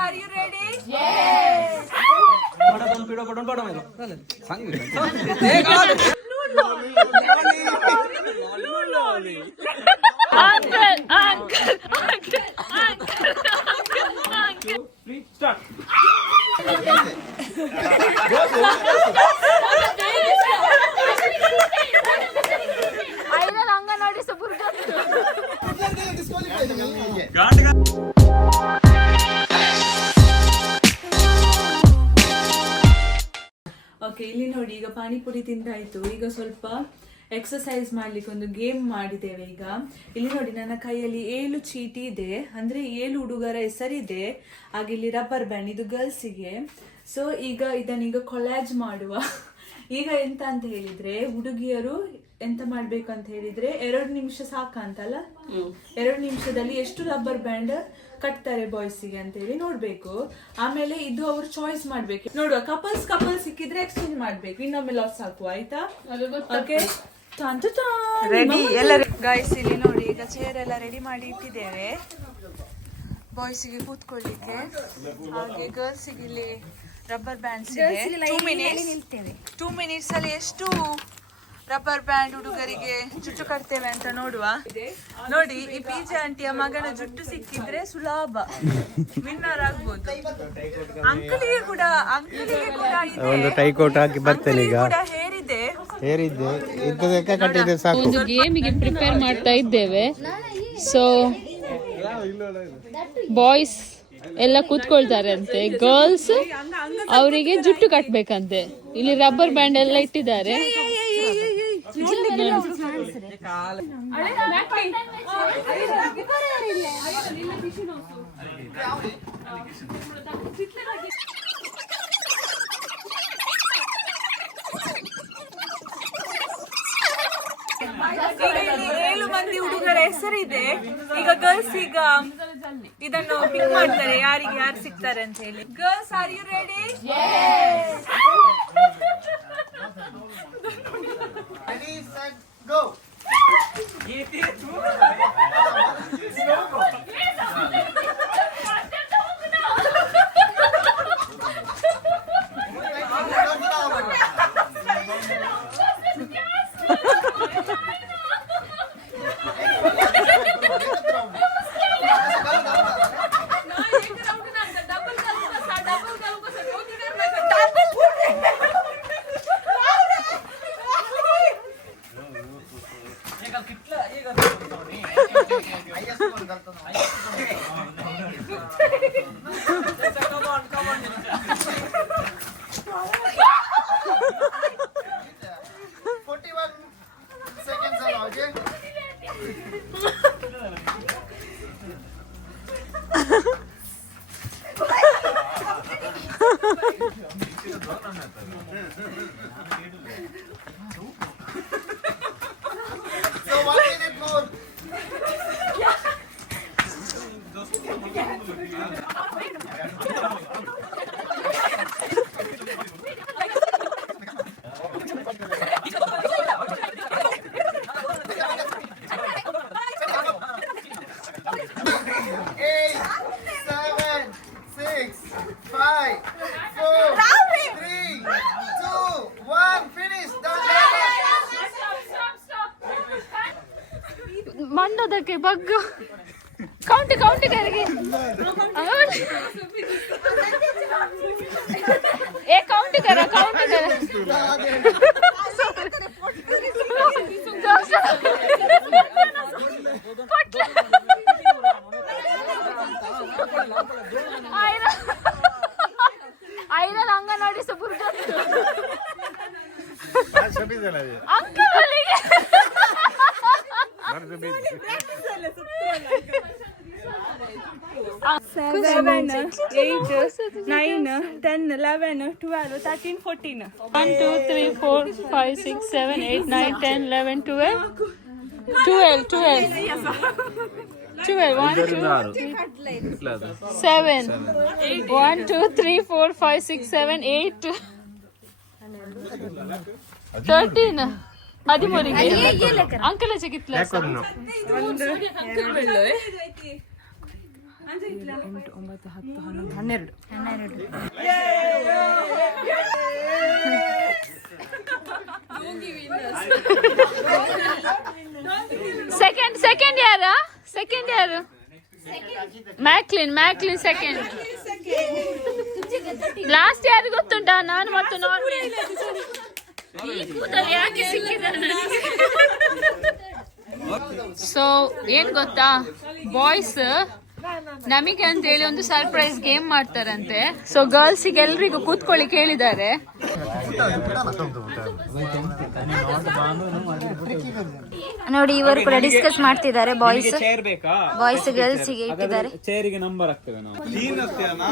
are you ready? Yes. Start. Okay, ಇಲ್ಲಿ ನೋಡಿ, ಈಗ ಪಾನಿಪುರಿ ತಿಂದಾಯ್ತು. ಈಗ ಸ್ವಲ್ಪ ಎಕ್ಸಸೈಸ್ ಮಾಡ್ಲಿಕ್ಕೆ ಒಂದು ಗೇಮ್ ಮಾಡಿದ್ದೇವೆ. ಈಗ ಇಲ್ಲಿ ನೋಡಿ, ನನ್ನ ಕೈಯಲ್ಲಿ 7 ಚೀಟಿ ಇದೆ, ಅಂದ್ರೆ 7 ಹುಡುಗರ ಹೆಸರಿದೆ. ಹಾಗೆ ಇಲ್ಲಿ ರಬ್ಬರ್ ಬ್ಯಾಂಡ್, ಇದು ಗರ್ಲ್ಸಿಗೆ. ಸೊ ಈಗ ಇದನ್ನೀಗ ಕೊಲಾಜ್ ಮಾಡುವ. ಈಗ ಎಂತ ಅಂತ ಹೇಳಿದ್ರೆ, ಹುಡುಗಿಯರು ಎಂತ ಮಾಡ್ಬೇಕಂತ ಹೇಳಿದ್ರೆ 2 ನಿಮಿಷ ಸಾಕಂತಲ್ಲ, 2 ನಿಮಿಷದಲ್ಲಿ ಎಷ್ಟು ರಬ್ಬರ್ ಬ್ಯಾಂಡ್ ಕಟ್ತಾರೆ ಬಾಯ್ಸಿಗೆ ಅಂತ ಹೇಳಿ ನೋಡ್ಬೇಕು. ಆಮೇಲೆ ಇದು ಅವ್ರು ಚಾಯ್ಸ್ ಮಾಡ್ಬೇಕು. ನೋಡುವ, ಕಪಲ್ ಸಿಕ್ಕಿದ್ರೆ ಎಕ್ಸ್ಚೇಂಜ್ ಮಾಡ್ಬೇಕು, ಇನ್ನೊಮ್ಮೆ ಲಾಸ್ ಹಾಕುವ, ಆಯ್ತಾ? ಓಕೆ, ಗೈಸ್ ಇಲ್ಲಿ ನೋಡಿ, ಈಗ ಚೇರ್ ಎಲ್ಲ ರೆಡಿ ಮಾಡಿ ಇಟ್ಟಿದ್ದೇವೆ ಬಾಯ್ಸಿಗೆ ಕೂತ್ಕೊಳ್ಳಿಕ್ಕೆ. ಹಾಗೆ ಗರ್ಲ್ಸಿಗೆ ಇಲ್ಲಿ ರಬ್ಬರ್ ಬ್ಯಾಂಡ್ಸ್ ಇದೆ. 2 ಮಿನಿಟ್ಸ್ ಅಲ್ಲಿ ಎಷ್ಟು ರಬ್ಬರ್ ಬ್ಯಾಂಡ್ ಹುಡುಗರಿಗೆ ಜುಟ್ಟು ಕಟ್ತೇವೆ ಅಂತ ನೋಡುವ. ನೋಡಿ, ಈ ಪಿಜೆ ಆಂಟಿಯ ಮಗನ ಜುಟ್ಟು ಸಿಕ್ಕಿದ್ರೆ ಸುಲಭ ವಿನ್ನರ್ ಆಗ್ಬೋದು. ಅಂಕಲಿಗೆ ಕೂಡ ಒಂದು ಟೈಕೋಟ್ ಹಾಕಿ ಬರ್ತೇನೆ ಈಗ. ಹೇರಿದೆ ಒಂದು ಗೇಮಿಗೆ ಪ್ರಿಪೇರ್ ಮಾಡ್ತಾ ಇದ್ದೇವೆ. ಸೊ ಬಾಯ್ಸ್ ಎಲ್ಲ ಕೂತ್ಕೊಳ್ತಾರೆ ಅಂತೆ, ಗರ್ಲ್ಸ್ ಅವರಿಗೆ ಜುಟ್ಟು ಕಟ್ಬೇಕಂತೆ. ಇಲ್ಲಿ ರಬ್ಬರ್ ಬ್ಯಾಂಡ್ ಎಲ್ಲ ಇಟ್ಟಿದ್ದಾರೆ. ಈಗ ಇಲ್ಲಿ 7 ಮಂದಿ ಹುಡುಗರ ಹೆಸರಿದೆ. ಈಗ ಗರ್ಲ್ಸ್ ಈಗ ಇದನ್ನು ಪಿಕ್ ಮಾಡ್ತಾರೆ, ಯಾರಿಗೆ ಯಾರು ಸಿಗ್ತಾರೆ ಅಂತ ಹೇಳಿ. Girls, are you ready? Ready, set, go. So 1 minute more. ಮಂಡದಕ್ಕೆ ಬಗ್ಗು ಕೌಂಟ್ ಕರಿಗೆ ಏ ಕೌಂಟ್ ಕರ ಐರನ್ ಅಂಗನವಾಡಿ ಸುಬುರ್ಗ ಅಂಕಲಿಗೆ 7, 8, 9, 10, 11, 12, 13, 14. 1, 2, 3, 4, 5, 6, 7, 8, 9, 10, 11, 12. 1, 2, 7. 1, 2, 3, 4, 5, 6, 7, 8. 13. 13 ಅಂಕಲ್ ಚಿಕಿತ್ಲ 8, 9, 10, 11, 12. ಸೆಕೆಂಡ್ ಯಾರು ಮ್ಯಾಕ್ಲಿನ್ ಸೆಕೆಂಡ್. ಲಾಸ್ಟ್ ಯಾರು ಗೊತ್ತುಂಟಾ? ನಾನು ಮತ್ತು ಸೊ ಏನ್ ಗೊತ್ತಾ, ಬಾಯ್ಸ್ ನಮಗೆ ಅಂತ ಹೇಳಿ ಒಂದು ಸರ್ಪ್ರೈಸ್ ಗೇಮ್ ಮಾಡ್ತಾರಂತೆ. ಸೊ ಗರ್ಲ್ಸಿಗೆ ಎಲ್ರಿಗೂ ಕೂತ್ಕೊಳ್ಳಿ ಕೇಳಿದ್ದಾರೆ. ನೋಡಿ ಇವರು ಕೂಡ ಡಿಸ್ಕಸ್ ಮಾಡ್ತಿದ್ದಾರೆ. ಬಾಯ್ಸ್ ಗರ್ಲ್ಸ್ ಗೆ ಇಟ್ಟಿದ್ದಾರೆ.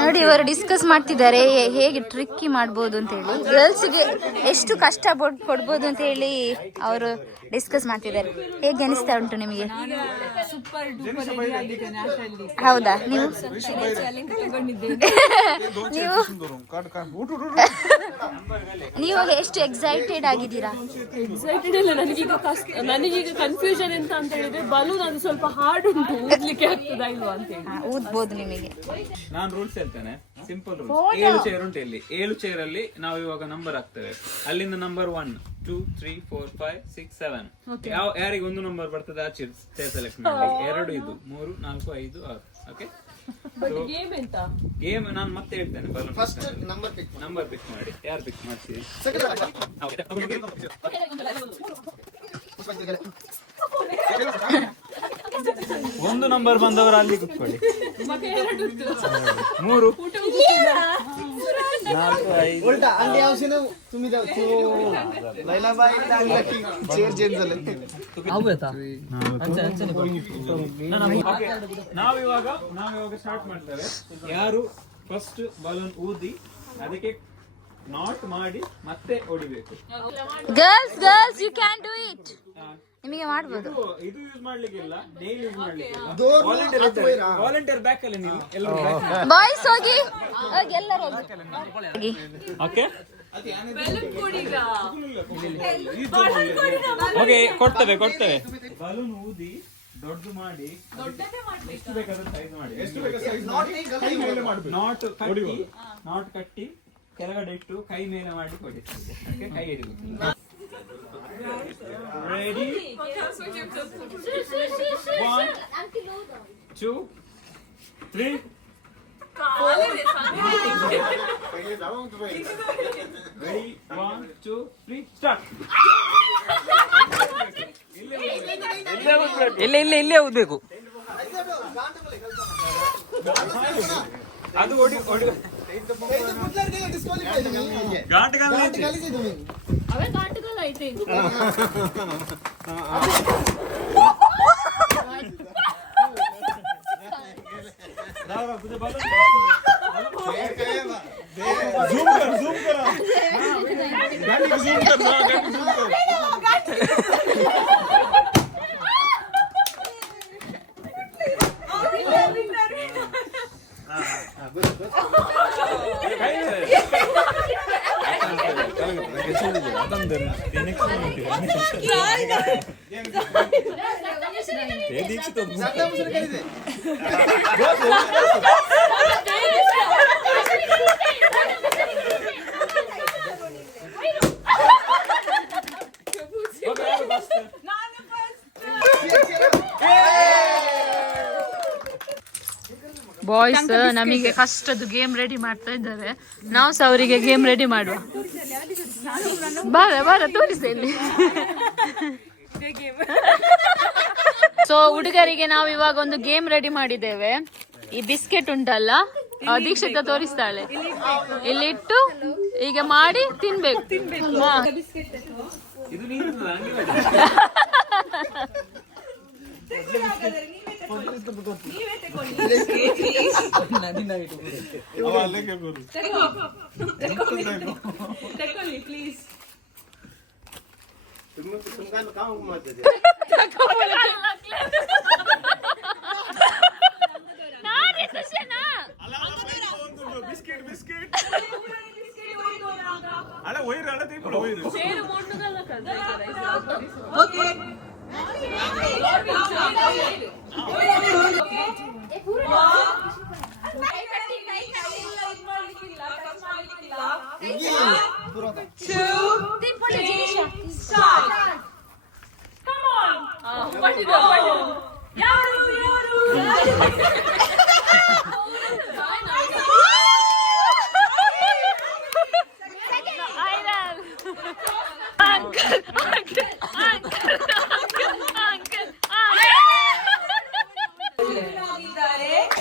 ನೋಡಿ ಇವರು ಡಿಸ್ಕಸ್ ಮಾಡ್ತಿದ್ದಾರೆ ಹೇಗೆ ಟ್ರಿಕ್ಕಿ ಮಾಡ್ಬೋದು ಅಂತ ಹೇಳಿ, ಗರ್ಲ್ಸ್ ಗೆ ಎಷ್ಟು ಕಷ್ಟ ಕೊಡ್ಬೋದು ಅಂತ ಹೇಳಿ ಅವರು ಡಿಸ್ಕಸ್ ಮಾಡ್ತಿದ್ದಾರೆ. ಹೇಗೆ ಅನಿಸ್ತಾ ಉಂಟು ನಿಮಗೆ? ಹೌದಾ? ನೀವು ಎಷ್ಟು ಎಕ್ಸೈಟೆಡ್ ಆಗಿದ್ದೀರಾ? ಎಕ್ಸೈಟೆಡ್ ಇಲ್ಲ, ನನಗೀಗ ಕನ್ಫ್ಯೂಷನ್ ಎಂತ ಅಂತ ಹೇಳಿದ್ರೆ ಬಲೂನ್ ಅದು ಸ್ವಲ್ಪ ಹಾರ್ಡ್ ಉಂಟು, ಊದ್ಲಿಕ್ಕೆ ಆಗ್ತದಾ ಇಲ್ವಾ ಅಂತ ಹೇಳಿ. ಊದ್ಬೋದು ನಿಮಗೆ. ನಾನು ರೂಲ್ಸ್ ಹೇಳ್ತೇನೆ, ಸಿಂಪಲ್ ರೂಲ್ಸ್. 7 ಚೇರ್ ಉಂಟು ಇಲ್ಲಿ. 7 ಚೇರ್ ಅಲ್ಲಿ ನಾವು ಇವಾಗ ನಂಬರ್ ಹಾಕ್ತೇವೆ. ಅಲ್ಲಿಂದ ನಂಬರ್ 1, 2, 3, 4, 5, 6, 7. ಯಾರಿಗೆ ಒಂದು ನಂಬರ್ ಬರ್ತದೆ ಆ ಚೇರ್ ಸೆಲೆಕ್ಟ್ ಮಾಡಿ. 2 ಇದು 3, 4, 5, 6. ಓಕೆ, ಗೇಮ್ ಎಂತ? ಗೇಮ್ ನಾನು ಮತ್ತೆ ಹೇಳ್ತೇನೆ. ಫಸ್ಟ್ ನಂಬರ್ ಪಿಕ್ ಮಾಡಿ. ಯಾರು ಪಿಕ್ ಮಾಡ್ತೀವಿ? ಒಂದು ನಂಬರ್ ಬಂದವರು ಅಲ್ಲಿ ಕುತ್ಕೊಳ್ಳಿ. 3, 4, 5. उल्टा अंडे आवशे ना तुम्ही जाऊ तो लैला बाई लागला की चेअर चेंज झाले. ನಾವಿವಾಗ ಸ್ಟಾರ್ಟ್ ಮಾಡ್ತೇವೆ. ಯಾರು ಫಸ್ಟ್ ಬಲೂನ್ ಊದಿ ಅದಕ್ಕೆ ನಾಟ್ ಮಾಡಿ ಮತ್ತೆ ಹೊಡಿಬೇಕು. Girls you can do it. ನಿಮಗೆ ಮಾಡ್ಬೋದು. ಇದು ಯೂಸ್ ಮಾಡ್ಲಿಕ್ಕಿಲ್ಲ, ನೇಲ್ ಯೂಸ್ ಮಾಡ್ಲಿಕ್ಕಿಲ್ಲ. Door ವಾಲಂಟಿಯರ್ ಬ್ಯಾಕ್ ಅಲ್ಲಿ ನೀವು ಎಲ್ಲರೂ ಬಾಯ್ಸ್ ಹೋಗಿ ಎಲ್ಲರೂ ಹೋಗಿ. ಓಕೆ ಓಕೆ, ಕೊಡ್ತೇವೆ. ಬಲೂನ್ ಊದಿ ದೊಡ್ಡದು ಮಾಡಿ ಎಷ್ಟು ಬೇಕಾದ್ರೂ ಸೈಜ್ ಮಾಡಿ. ನಾಟ್ ಕಟ್ಟಿ ಕೆಳಗಡೆ ಇಟ್ಟು ಕೈ ಮೇಲೆ ಮಾಡಿ ಕೊಡಿ. ಕೈ ಹಿಡಿಬೇಕು. ರೆಡಿ? 1, 2, 3. Ready? 1, 2, 3, start. ಇಲ್ಲೇ ಓದ್ಬೇಕು. ಅದು ಹೊಡಿ ಗಾಂಟಗಾಲ ಅವೇ ಗಾಂಟುಗಳು ಐತೆ. ಬಾಯ್ಸ್ ನಮಗೆ ಕಷ್ಟದ ಗೇಮ್ ರೆಡಿ ಮಾಡ್ತಾ ಇದ್ದಾರೆ. ನಾವು ಸಹ ಅವರಿಗೆ ಗೇಮ್ ರೆಡಿ ಮಾಡುವ. ಬಾರ ತೋರಿಸಿ ಇಲ್ಲಿ. ಸೊ ಹುಡುಗರಿಗೆ ನಾವು ಇವಾಗ ಒಂದು ಗೇಮ್ ರೆಡಿ ಮಾಡಿದ್ದೇವೆ. ಈ ಬಿಸ್ಕೆಟ್ ಉಂಟಲ್ಲ, ದೀಕ್ಷಿತ ತೋರಿಸ್ತಾಳೆ. ಇಲ್ಲಿಟ್ಟು ಈಗ ಮಾಡಿ ತಿನ್ಬೇಕು. ಪ್ಲೀಸ್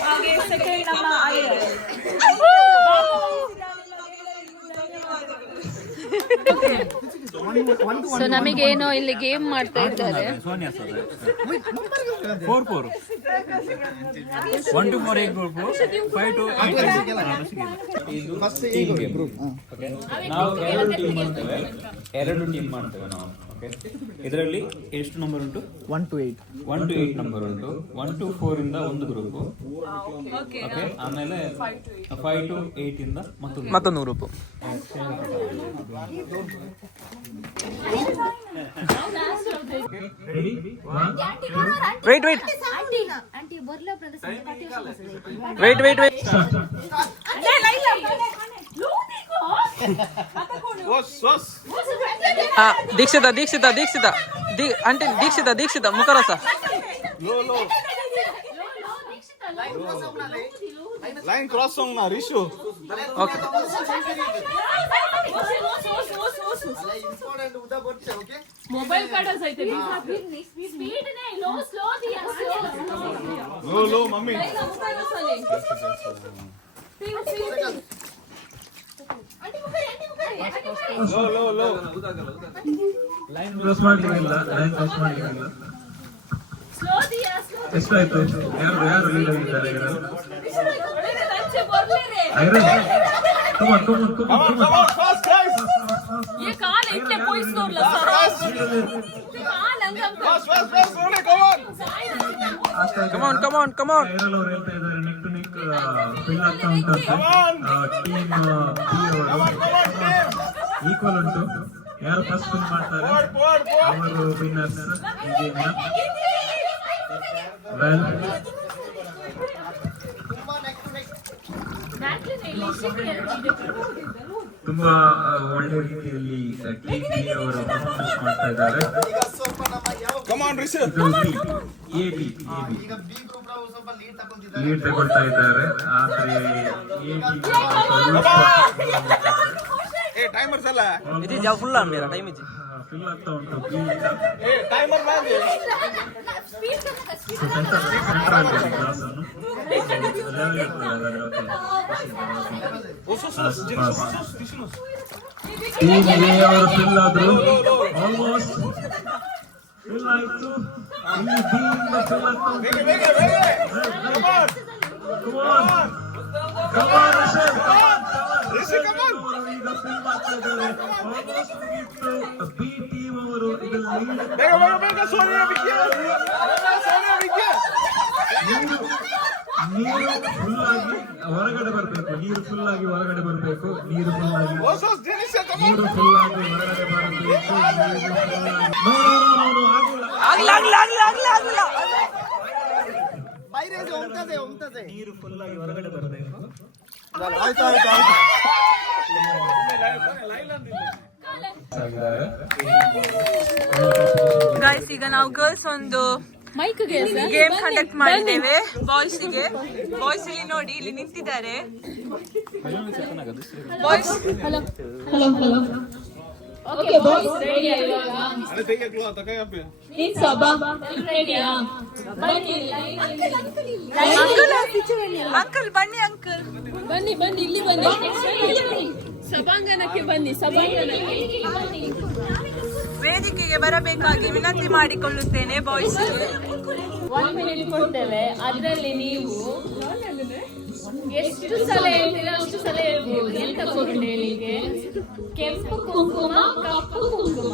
ಹಾಗೆ ಸೆಕೆಂಡ್ ನಮ್ಮ ಐರನ್. ಸೊ ನಮಗೇನೋ ಇಲ್ಲಿ ಗೇಮ್ ಮಾಡ್ತಾ ಇದ್ದಾರೆ. 4-4 1 to 4 egg group 5 to 8 first group ನಾವು ಎರಡು ಟೀಮ್ ಮಾಡ್ತೇವೆ ನಾವು. ಓಕೆ, ಇದರಲ್ಲಿ ಎಷ್ಟು ನಂಬರ್ ಉಂಟು? 1 to 8 1 to 8 ನಂಬರ್ ಉಂಟು. 1 to 4 ಇಂದ ಒಂದು ಗ್ರೂಪ್. ಓಕೆ, ಆಮೇಲೆ 5 to 8 ಇಂದ ಮತ್ತೊಂದು ಗ್ರೂಪ್. ದೀಕ್ಷಿತ ಮುಖರಸ ಲೈನ್ ಕ್ರಾಸ್ ಸಾಂಗ್ ನಾ ರಿಶು. ಓಕೆ ಮೊಬೈಲ್ ಕಾರ್ಡ್ ಐತೆ ಲೋ ಮಮ್ಮಿ ಲೋ ಲೈನ್ ಕ್ರಾಸ್ ಮಾಡ್ಲಿಕ್ಕಿಲ್ಲ. ಎಷ್ಟಾಯ್ತು? ಯಾರು ಲೀಡ್ ಆಗಿದ್ದಾರೆ? Iron come on. Fast guys ये काल इतने कोई स्कोर ला ಫಾಸ್ಟ್ ಓಡಿ come on come on iron ಅವ್ರು ಹೇಳ್ತಾ ಇದ್ದಾರೆ ನೆಕ್ ಟು ನೆಕ್ ಫಿಲ್ ಆಗ್ತಾ ಉಂಟಂತೆ. ಟೀಮ್ ಈಕ್ವಲ್ ಉಂಟು. ಯಾರು ಫಸ್ಟ್ ವಿನ್ ಮಾಡ್ತಾರೆ ಅವರು ವಿನ್ನರ್ಸ್ ಈ ಗೇಮ್ ನ. ವೆಲ್ ತುಂಬಾ ಒಳ್ಳೆ ರೀತಿಯಲ್ಲಿ ಟೀಮ್ ಬಿ ಅವರು ಪರ್ಫಾರ್ಮೆನ್ಸ್ ಮಾಡ್ತಾ ಇದ್ದಾರೆ. Come on Rishu. ಇದು ಎಬಿ ಈಗ ಬಿ ಗ್ರೂಪ್ ನಾವು ಸ್ವಲ್ಪ ಲೀಡ್ ಲೀಡ್ ತಗೊಳ್ತಾ ಇದ್ದಾರೆ. ಆದ್ರೆ ಟೈಮರ್ಸ್ ಅಲ್ಲ ಫುಲ್ ಟೈಮ್ ಇದೆ ಫಿಲ್ ಆಗ್ತಾ ಉಂಟು. ಟೈಮರ್ ಮಾಡಿ ಸೆಂಟ್ರಲ್ ಕ್ಲಾಸ್ ಅನ್ನು ಅವರು ಫಿಲ್ ಆದ್ರು. ಆಲ್ಮೋಸ್ಟ್ ಫಿಲ್ ಆಯ್ತು. ಇಲ್ಲಿ ಬಿ ಇಂದ ಫಿಲ್ ಆಗ್ತಾ ಉಂಟು. ಈಗ ಫಿಲ್ ಮಾಡ್ತಾ ಇದ್ದಾರೆ. ಆಲ್ಮೋಸ್ಟ್ ಮುಗಿಯಿತು. ಬಿ ಟೀಮ್ ಅವರು ಈಗ ಲೀಡ್. ಬೇಗ ಸೋನಿಯಾ ವಿದ್ಯಾ ನೀರು ಫುಲ್ ಆಗಿ ಹೊರಗಡೆ ಬರಬೇಕು. ನೀರು ಫುಲ್ ಆಗಿ ಹೊರಗಡೆ ಬರಬೇಕು. ನೀರು ಫುಲ್ ಆಗಿ ಹೊರಗಡೆ ಬರಬೇಕು. ನೀರು ಫುಲ್ ಆಗಿ ಹೊರಗಡೆ ಬರಬೇಕು. ಗೈಸ್, ಈಗ ನಾವು ಗರ್ಲ್ಸ್ ಒಂದು ಗೇಮ್ ಕಂಡಕ್ಟ್ ಮಾಡಿದ್ದೇವೆ. ಬಾಯ್ಸ್ ಇಲ್ಲಿ ನೋಡಿ, ಇಲ್ಲಿ ನಿಂತಿದ್ದಾರೆ ಬಾಯ್ಸ್. ಅಂಕಲ್ ಬನ್ನಿ, ಅಂಕಲ್ ಬನ್ನಿ ಇಲ್ಲಿ ಬನ್ನಿ. ಸಭಾಂಗಣಕ್ಕೆ ಬನ್ನಿ. ವೇದಿಕೆಗೆ ಬರಬೇಕಾಗಿ ವಿನಂತಿ ಮಾಡಿಕೊಳ್ಳುತ್ತೇನೆ ಬಾಯ್ಸ್. 1 ಮಿನಿಟ್ ಕೊಡ್ತೇವೆ. ಅದರಲ್ಲಿ ನೀವು ಎಷ್ಟು ಸಲ ಹೇಳ್ತೀರಾ ಅಷ್ಟು ಸಲ ಹೇಳ್ಬೋದು. ಎಂತ ಕೊಟ್ಟು ಹೇಳಿಗೆ? ಕೆಂಪು ಕುಂಕುಮ, ಕಪ್ಪು ಕುಂಕುಮ.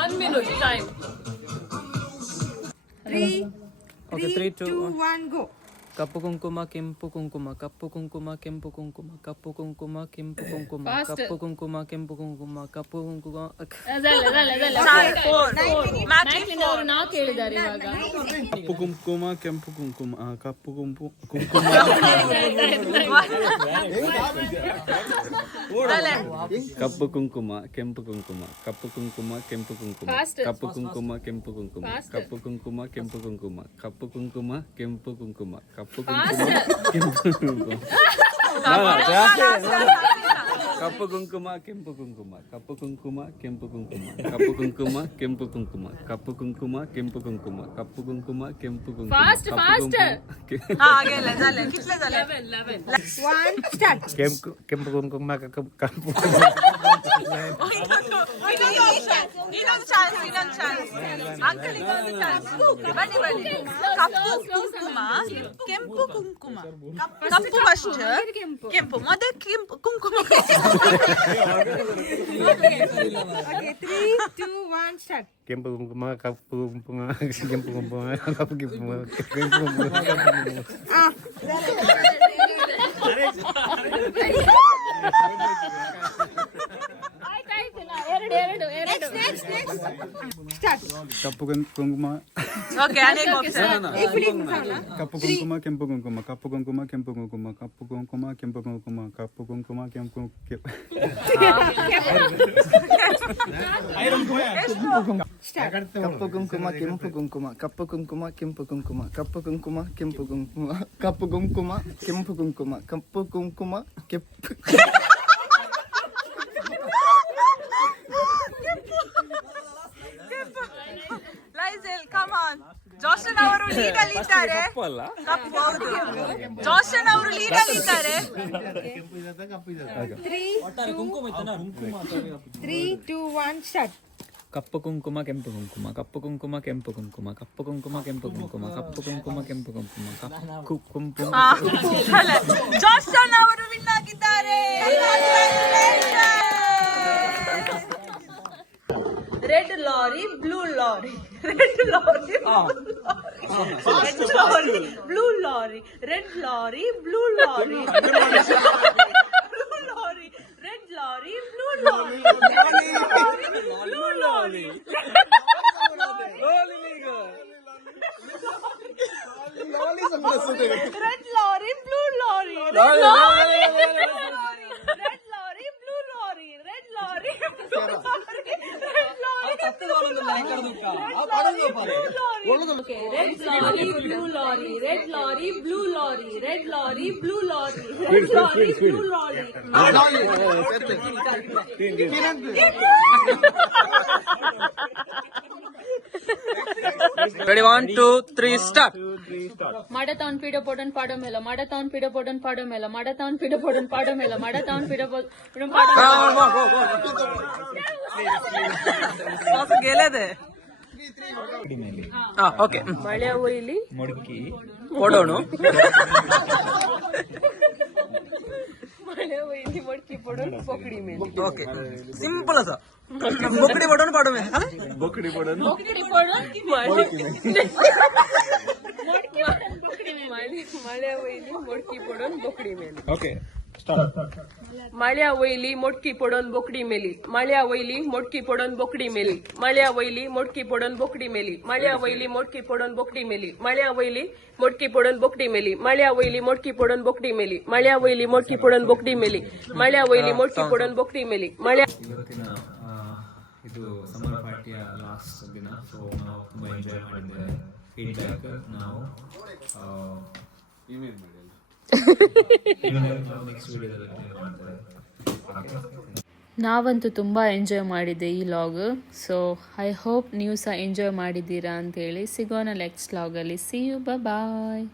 1 minute time. 3, 2, 1, go. ಕಪ್ಪು ಕುಂಕುಮ ಕೆಂಪು ಕುಂಕುಮ ಕಪ್ಪು ಕುಂಕುಮ ಕೆಂಪು ಕುಂಕುಮ ಕಪ್ಪು ಕುಂಕುಮ ಕೆಂಪು ಕುಂಕುಮ ಕಪ್ಪು ಕುಂಕುಮ ಕೆಂಪು ಕುಂಕುಮ ಕಪ್ಪು ಕುಂಕುಮ ನಾಲ್ಕು ಹೇಳಿದ್ದಾರೆ ಇವಾಗ. ಕಪ್ಪು ಕುಂಕುಮ ಕೆಂಪು ಕುಂಕುಮ ಕಪ್ಪು ಕುಂಕುಮ ಕಪ್ಪು ಕುಂಕುಮ ಕೆಂಪು ಕುಂಕುಮ ಕಪ್ಪು ಕುಂಕುಮ ಕೆಂಪು ಕುಂಕುಮ ಕಪ್ಪು ಕುಂಕುಮ ಕೆಂಪು ಕುಂಕುಮ ಕಪ್ಪು ಕುಂಕುಮ ಕೆಂಪು ಕುಂಕುಮ ಕಪ್ಪು ಕುಂಕುಮ ಕೆಂಪು ಕುಂಕುಮ ಕಪ್ಪು ಕುಂಕುಮ ಕೆಂಪು ಕುಂಕುಮ ಕಪ್ಪು ಕುಂಕುಮ ಕೆಂಪು ಕುಂಕುಮ ಕಪ್ಪು ಕುಂಕುಮ ಕೆಂಪು ಕುಂಕುಮ ಕಪ್ಪು ಕುಂಕುಮ ಕೆಂಪು ಕುಂಕುಮ ಕಪ್ಪು ಕುಂಕುಮ ಕೆಂಪು ಕುಂಕುಮ ಕಪ್ಪು ಕುಂಕುಮ ಕೆಂಪು ಕುಂಕುಮ ಕೆಂಪು ಕುಂಕುಮ ಕಪ್ಪು ಕೆಂಪು ಕುಂಕುಮ ಕಪ್ಪು ಫಸ್ಟ್ ಕೆಂಪು ಮೊದಲು ಕೆಂಪು ಕುಂಕುಮ. 3, 2, 1 start. ಕೆಂಪು ಕುಂಕುಮ ಕಪ್ಪು ಕುಂಕುಮ ಕೆಂಪು ಕುಂಕುಮ ಕಪ್ಪು ಕುಂಕುಮ ಕೆಂಪು ಕುಂಕುಮ ಕಪ್ಪು ಕುಂಕುಮ ಕಪ್ಪು ಕುಂಕುಮ ಕೆಂಪು ಕುಂಕುಮ ಕಪ್ಪು ಕುಂಕುಮ ಕೆಂಪು ಕುಂಕುಮ ಕಪ್ಪು ಕುಂಕುಮ ಕೆಂಪು ಕುಂಕುಮ ಕಪ್ಪು ಕುಂಕುಮ ಕೆಂಪು ಕಪ್ಪು ಕುಂಕುಮ ಕೆಂಪು ಕುಂಕುಮ ಕಪ್ಪು ಕುಂಕುಮ ಕೆಂಪು ಕುಂಕುಮ ಕಪ್ಪು ಕುಂಕುಮ ಕೆಂಪು ಕುಂಕುಮ ಕಪ್ಪು ಕುಂಕುಮ ಕೆಂಪು ಕುಂಕುಮ ಕಪ್ಪು ಕುಂಕುಮ ಕೆಂಪು ಲೈಸೆಲ್ ಕಮ್ ಆನ್. ಜೋಶನ್ ಅವರು ಲೀಡ್ ಅಲ್ಲಿ ಇದ್ದಾರೆ. ಕಪ್ಪು ಹೌದು. ಜೋಶನ್ ಅವರು ಲೀಡ್ ಅಲ್ಲಿ ಇದ್ದಾರೆ. 3, 2, 1 start. ಕಪ್ಪು ಕುಂಕುಮ ಕೆಂಪು ಕುಂಕುಮ ಕಪ್ಪು ಕುಂಕುಮ ಕೆಂಪು ಕುಂಕುಮ ಕಪ್ಪು ಕುಂಕುಮ ಕೆಂಪು ಕುಂಕುಮ ಕಪ್ಪು ಕುಂಕುಮ ಕೆಂಪು ಕುಂಕುಮ ಕಪ್ಪು ಕುಂಕುಮ. ಜೋಶನ್ ಅವರು ವಿನ್ ಆಗಿದ್ದಾರೆ. Red lorry blue lorry red lorry blue lorry red lorry blue lorry blue lorry red lorry blue lorry blue lorry red lorry blue lorry red lorry blue lorry red lorry red lorry blue lorry red lorry blue lorry red lorry blue lorry Ready, 1, 2, 3, start. Madathon Peterpodon Padomela, Madathon Peterpodon Padomela, Madathon Peterpodon Padomela, Madathon Peterpodon Padomela. ಗೆಲ್ಲದೆ okay ಮಳೆ ಒಯ್ಲಿ ಮೊಡ್ಕಿ ಕೊಡೋಣ ಮಳೆ ಒಯ್ಲಿ ಮೊಡ್ಕಿ ಪಡೋಣ ಪೊಕಡಿ ಮೇಲೆ okay simple ಅದ ಬೊಕಡಿ ಪಡೋಣ ಪಾಡೋ ಮೇಲೆ ಬೊಕಡಿ ಪಡೋಣ ಬೊಕಡಿ ಪಡೋಣ ಮಳೆ ಒಯ್ಲಿ ಮೊಡ್ಕಿ ಪಡೋಣ ಬೊಕಡಿ ಮೇಲೆ ಓಕೆ माळ्या वयली मोडकी पडोन बोकडी मेली माळ्या वयली मोडकी पडोन बोकडी मेली माळ्या वयली मोडकी पडोन बोकडी मेली माळ्या वयली मोडकी पडोन बोकडी मेली माळ्या वयली मोडकी पडोन बोकडी मेली माळ्या वयली मोडकी पडोन बोकडी मेली माळ्या वयली मोडकी पडोन बोकडी मेली माळ्या वयली मोडकी पडोन बोकडी मेली माळ्या ಇವತ್ತಿನ ಇದು ಸಮ್ಮರ್ ಪಾರ್ಟಿಯ ಲಾಸ್ಟ್ ದಿನ ಸೊ ನಾವು ತುಂಬಾ ಎಂಜಾಯ್ ಮಾಡಿದ್ದೇವೆ ಫೀಡ್ಬ್ಯಾಕ್ ನಾವು ಇಮೇಲ್ ಮಾಡಿ ನೆಕ್ಸ್ಟ್ ವಿಡಿಯೋದಲ್ಲಿ ಮಾಡ್ತೇವೆ. ನಾವಂತೂ ತುಂಬ ಎಂಜಾಯ್ ಮಾಡಿದ್ದೆ ಈ ಲಾಗ್. ಸೊ ಐ ಹೋಪ್ ನೀವು ಸಹ ಎಂಜಾಯ್ ಮಾಡಿದ್ದೀರಾ ಅಂತೇಳಿ. ಸಿಗೋಣ ನೆಕ್ಸ್ಟ್ ಲಾಗಲ್ಲಿ. See you, bye.